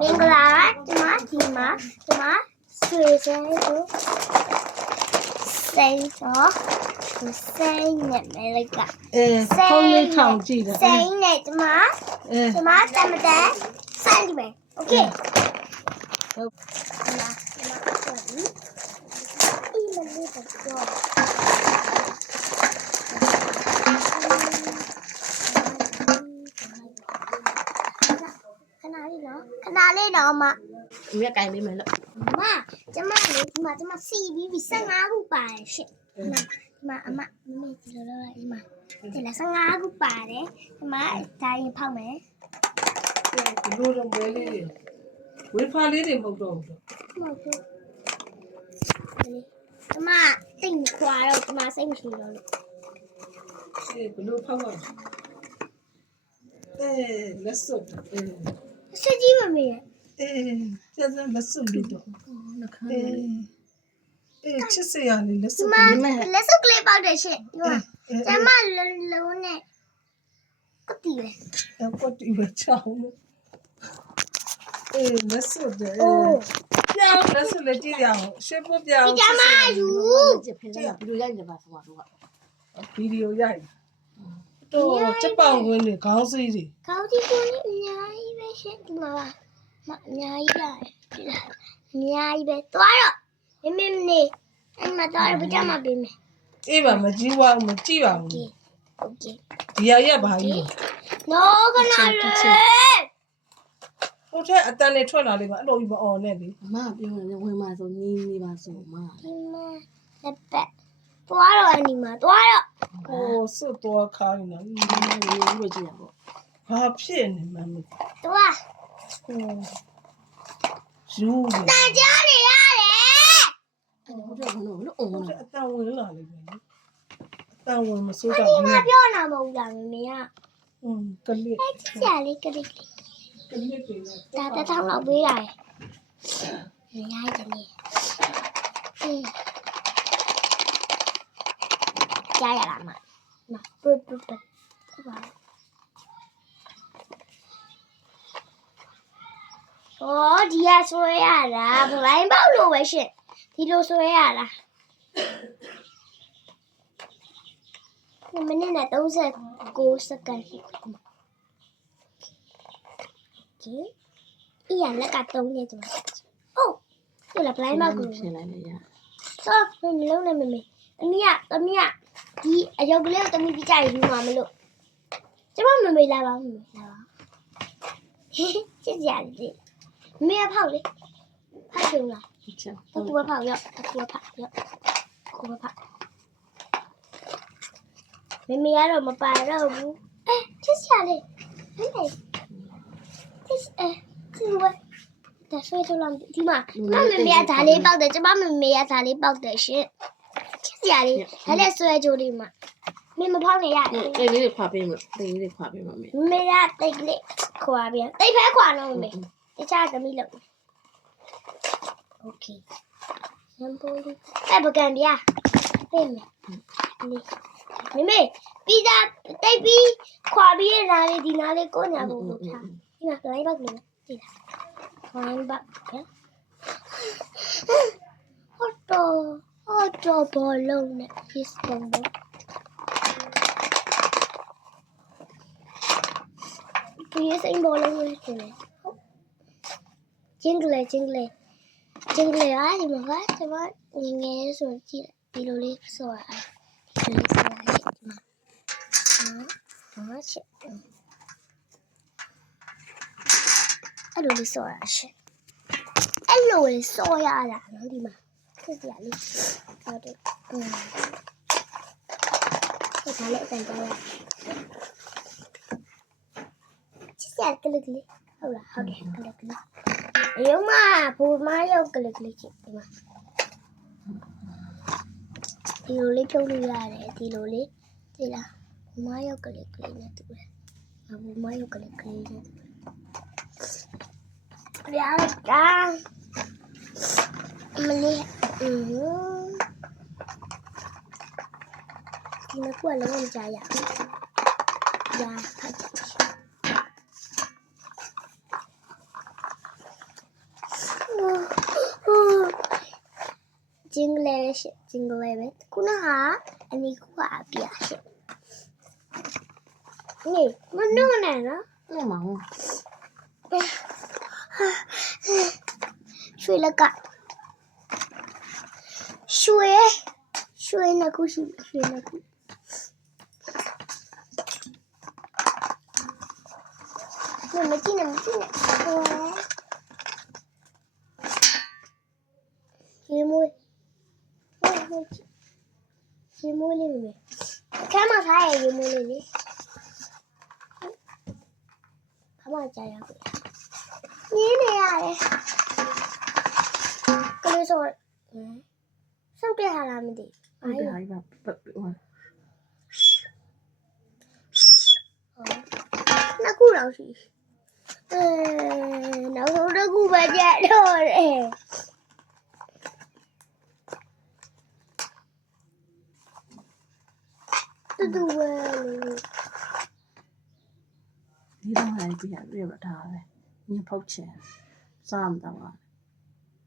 မင်္ဂလာပါဒီမှာဆွေစဲကိုစိတ်တော့စိတ်နဲ့မလေးကဖုန်းလေးထောင်ကြည့်တယ်စိတ်နဲ့ဒီမှာတမတဲ့စိုက်မယ်โอเคဟုတ်ဒီမလေးတော့ခဏလေးတော့မမြက်ကင်ပေးမယ်လို့ကျမလေးဒီမှာစီပြီး15ခုပါတယ်ရှင့်ဒီမှာအမမေးကြည့်လို့ဒီမှာဒီလား15ခုပါတယ်ဒီမှာဒါရင်ဖောက်မယ်ဒီလိုတော့ပဲလေးတွေဝေဖာလေးတွေမဟုတ်တော့ဘူးဒီမှာတိတ်ခွာတော့ဒီမှာစိတ်မရှိတော့လို့ဘလို့ဖောက်ရလက်စွပ်စကြီးမမေးကျန်လက်စွပ်ပြီးတော့နှခမ်းချစ်စရာလေးလက်စွပ်လက်စွပ်ကလေးပေါက်တယ်ရှင့်ဒီမှာကျမလုံးနဲ့ကတိပဲကတိပဲချောင်းလက်စွပ်တယ်ပြောင်းလက်စွပ်လေးကြည့်ရအောင်ရှင်းဖို့ပြောင်းကျမယူဗီဒီယိုရိုက်နေပါဆိုတော့ဗီဒီယိုရိုက်တော့ချက်ပေါင်ဝင်းနေခေါင်းစည်းတွေခေါင်းစည်းကိုအများကြီးပဲရှင့်ဒီမှာအများကြီးရတယ်အများကြီးပဲသွားတော့မင်းနေအဲ့မှာသွားတော့ကြမှာပေးမယ်အေးပါမကြည့်ပါဘူးမကြည့်ပါဘူးโอเคဒီရဘာကြီးနော်ကနာလေဟိုထက်အတန်နဲ့ထွက်လာလေးပါအဲ့လိုကြီးမအော်နဲ့လေအမပြောနေဝင်มาဆိုနေနေပါဆိုအမဒီမှာလက်ပတ်သွားတော့အနီမှာသွားတော့ဟိုစွတ်သွားခိုင်းနေနေလို့ကြည့်ရပေါ့ဘာဖြစ်နေမှမသိသွားယူတန်ကြားနေရတယ်အဲ့ဟိုတော့ဘလို့လို့အောင်လာအတန်ဝင်လာလိမ့်မယ်အတန်ဝင်မစိုးတော့ဘူးဒီမှာပြောတာမဟုတ်လားမမေကကလေးအဲ့ကြည့်ရလေကလေးဒါတထောင်လောက်ပေးရတယ်မရရတယ်ကြားရလားမပုတ်ပုတ်ပါဒီကဆွဲရတာဘလိုင်းပေါက်လို့ပဲရှင့်ဒီလိုဆွဲရတာမိနစ်နဲ့39စက္ကန့်ရှိဒီအရာလက်က3နေကြမှာအိုးဒီလားဘလိုင်းပေါက်ကိုရှင်းလိုက်လေရဆိုမလုံးနဲ့မမေတမီးဒီအယုတ်ကလေးကိုတမီးပြကြယူမှာမလို့ကျမမမေလာပါဘူးလာပါချစ်ကြရတယ်မေဖောက်လေဖောက်ကြလားချင်တကူဖောက်ရောက်တကူဖောက်ရောက်ကူဖောက်မေကတော့မပါတော့ဘူးချစ်ကြလေဟဲ့ချစ်ဝဲဒါဆွဲတော့လာဒီမှာမေကဒါလေးပေါက်တယ်ကျမမေကဒါလေးပေါက်တယ်ရှင်ချစ်ကြလေဒါလည်းဆွဲကြိုးလေးမှာမေမဖောက်နေရတယ်တိတ်လေးခွာပေးမယ်တိတ်လေးခွာပေးမှာမေကတိတ်လေးခွာပြန်တိတ်ဖဲခွာတော့မေတခြားသမီးလို့โอเคရန်ပိုးလေးပကံပြပေးမယ်မေပီဇာတိတ်ပြီးခွာပြီးရတာလေဒီနားလေးကိုညာဖို့လုပ်ထားဒီမှာလိုက်ပါ့လို့ဒီလားလိုက်ပါ့ဟောတော့ဘောလုံးနဲ့ his ပုံတော့ဒီစိမ်ဘောလုံးလေးရှင်jingleအားဒီမှာကကျမငယ်ဆိုကြည့်ဒီလိုလေးဆိုရဒီလိုဆိုရဒီမှာချစ်အဲ့လိုလေးဆိုရရှင်အဲ့လိုလေးဆိုရတာနော်ဒီမှာခက်ကြလေးဟုတ်တယ်ဒါလည်းအတန်ကြားရချစ်ရကလေးဟုတ်လားဟုတ်တယ်ကလေးအယုံမဘူမရောက်ကလေးချစ်ဒီမှာဒီလိုလေးဖြုတ်လို့ရတယ်ဒီလိုလေးဒီလားဘူမရောက်ကလေးနဲ့တူတယ်ဘူမရောက်ကလေးနဲ့တူတယ်ရတာမလေးဒီမှာကွာလုံးမကြရရ ဂျင်းကလေးရှစ်ဂျင်းကလေးပဲခုနကအနီခုကအပြာရှစ်နေမနှုတ်နဲ့နော် အဲ့မှာဟုတ် ရွှေလက်ကရွှေနှစ်ခုရှိရွှေနှစ်ခုမကြည့်နဲ့ရေမွေးရေမွေးလေးပဲကမ်းမထားရရေမွေးလေးလေခမကြာရပြီနင်းနေရတယ်ကလေးစောစောက်တဲ့ဟာလားမသိ ဟုတ်တယ်ဟာဒီမှာဟို နှစ်ခုတော့ရှိနောက်ဆုံးတစ်ခုပဲကြတော့တယ်တူပဲ ဒီတော့ဟာဒီပြရတာပဲညဖောက်ချင်စားမှာတော့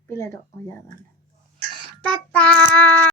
ပြလိုက်တော့ဟောရတာလေ တတာ